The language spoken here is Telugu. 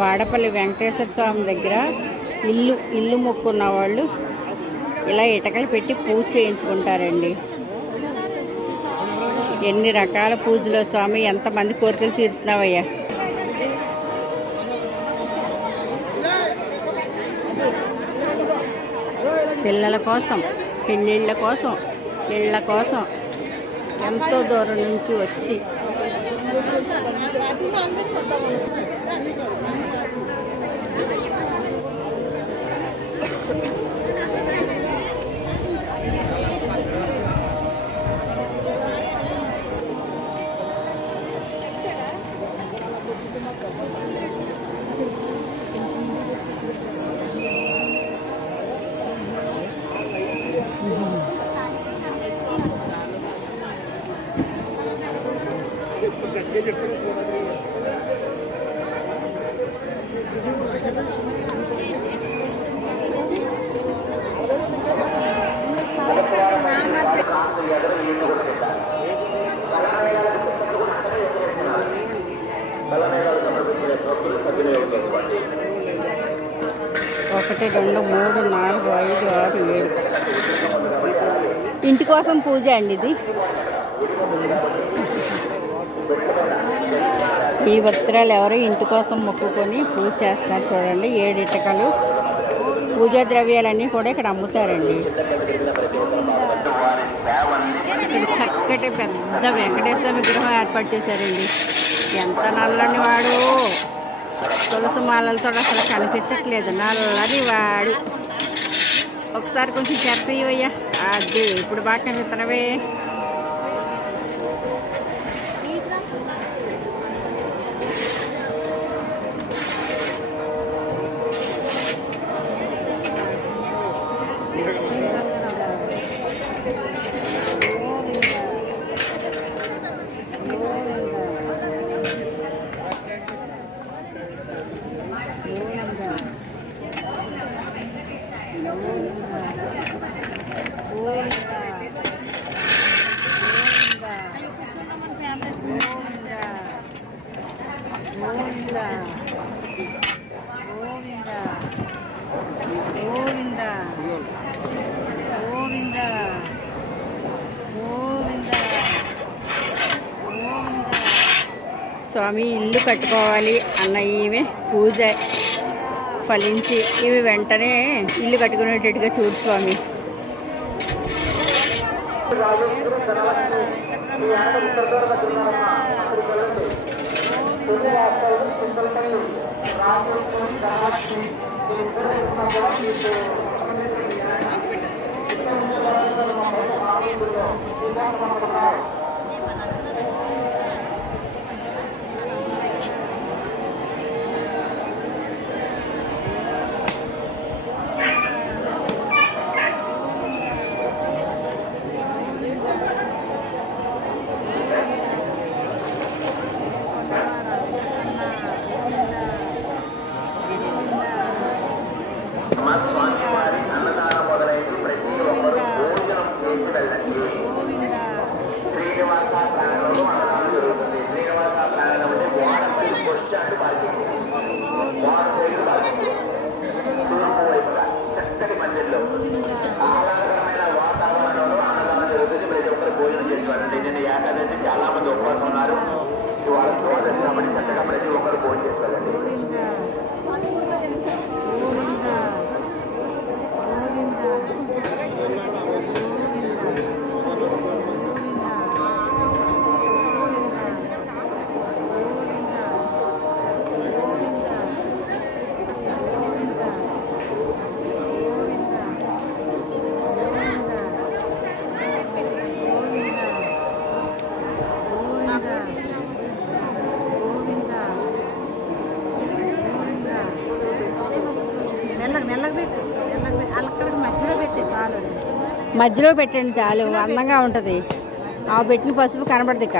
వాడపల్లి వెంకటేశ్వర స్వామి దగ్గర ఇల్లు మొక్కున్న వాళ్ళు ఇలా ఇటకలు పెట్టి పూజ చేయించుకుంటారండి. ఎన్ని రకాల పూజలు స్వామి, ఎంతమంది కోరికలు తీరుస్తున్నావయ్యా. పిల్లల కోసం, పెళ్ళిళ్ళ కోసం, ఇళ్ళ కోసం ఎంతో దూరం నుంచి వచ్చి ఒకటి, రెండు, మూడు, నాలుగు, ఐదు, ఆరు, ఏడు. ఇంటి కోసం పూజ అండి ఇది. ఈ భక్తురాలు ఎవరో ఇంటి కోసం మొక్కుకొని పూజ చేస్తారు చూడండి. 7 ఇటకలు, పూజా ద్రవ్యాలన్నీ కూడా ఇక్కడ అమ్ముతారండి. ఇక్కడ చక్కటి పెద్ద వెంకటేశ్వర విగ్రహం ఏర్పాటు చేశారండి. ఎంత నల్లని వాడు, తులసి మాలలతో అసలు కనిపించట్లేదు, నల్లని వాడు. ఒకసారి కొంచెం చెత్తయ్యా. అది ఇప్పుడు బాగా కనిపిస్తున్నవే. స్వామి ఇల్లు కట్టుకోవాలి అన్న ఈమె పూజ ఫలించి ఇవి వెంటనే ఇల్లు కట్టుకునేటట్టుగా చూడు స్వామి. చక్కటి మధ్యలో ఆహ్లాదకరమైన వాతావరణంలో అన్నదానం జరుగుతుంది. ప్రతి ఒక్కరు భోజనం చేసుకోవాలండి. నేను ఏకాదశి చాలా మంది ఉపవాసం ఉన్నారు. ఇవాళ ద్వాదశి కాబట్టి చక్కగా ప్రతి ఒక్కరు భోజనం చేసుకోవాలండి. మధ్యలో పెట్టండి చాలు, అందంగా ఉంటుంది. ఆ పెట్టిన పసుపు కనబడదు ఇక.